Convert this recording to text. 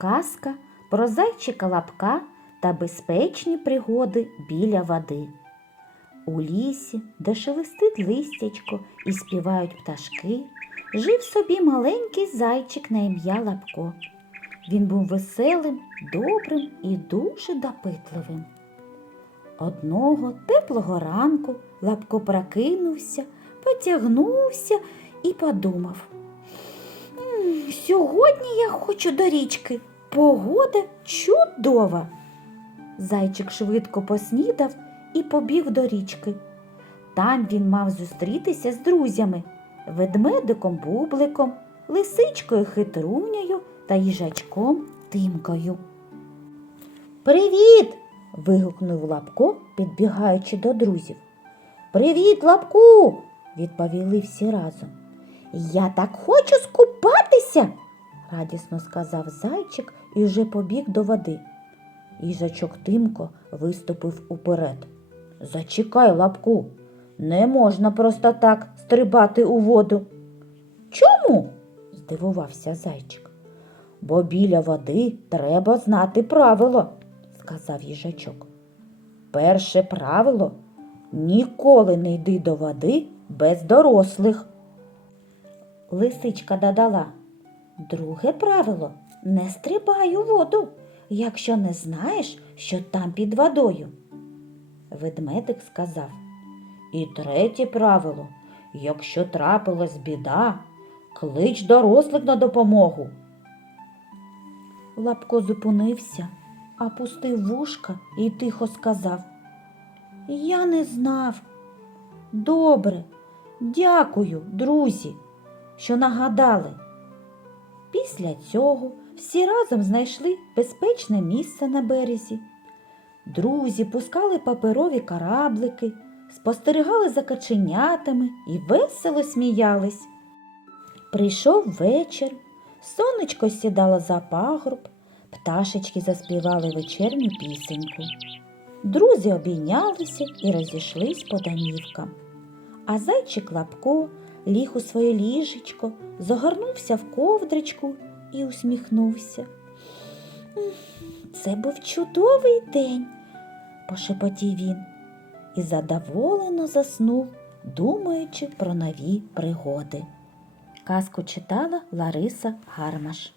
Казка про зайчика лапка та безпечні пригоди біля води. У лісі, де шелестить листячко і співають пташки, жив собі маленький зайчик на ім'я Лапко. Він був веселим, добрим і дуже допитливим. Одного теплого ранку Лапко прокинувся, потягнувся і подумав. «М, Сьогодні я хочу до річки. Погода чудова. Зайчик швидко поснідав і побіг до річки. Там він мав зустрітися з друзями ведмедиком Бубликом, лисичкою Хитрунею та їжачком Тимкою. Привіт! вигукнув Лапко, підбігаючи до друзів. Привіт, Лапку! відповіли всі разом. Я так хочу скупатися, радісно сказав зайчик і вже побіг до води. Їжачок Тимко виступив уперед. Зачекай, лапку, не можна просто так стрибати у воду. Чому? здивувався зайчик. Бо біля води треба знати правило, сказав їжачок. Перше правило ніколи не йди до води без дорослих. Лисичка додала. Друге правило не стрибай у воду, якщо не знаєш, що там під водою. Ведмедик сказав. І третє правило якщо трапилась біда, клич дорослих на допомогу. Лапко зупинився, опустив вушка і тихо сказав. Я не знав. Добре, дякую, друзі, що нагадали. Після цього всі разом знайшли безпечне місце на березі. Друзі пускали паперові кораблики, спостерігали за каченятами і весело сміялись. Прийшов вечір, сонечко сідало за пагорб, пташечки заспівали вечірню пісеньку. Друзі обійнялися і розійшлись по домівкам. А зайчик Лапко ліг у своє ліжечко, загорнувся в ковдричку і усміхнувся. Це був чудовий день, пошепотів він і задоволено заснув, думаючи про нові пригоди. Казку читала Лариса Гармаш.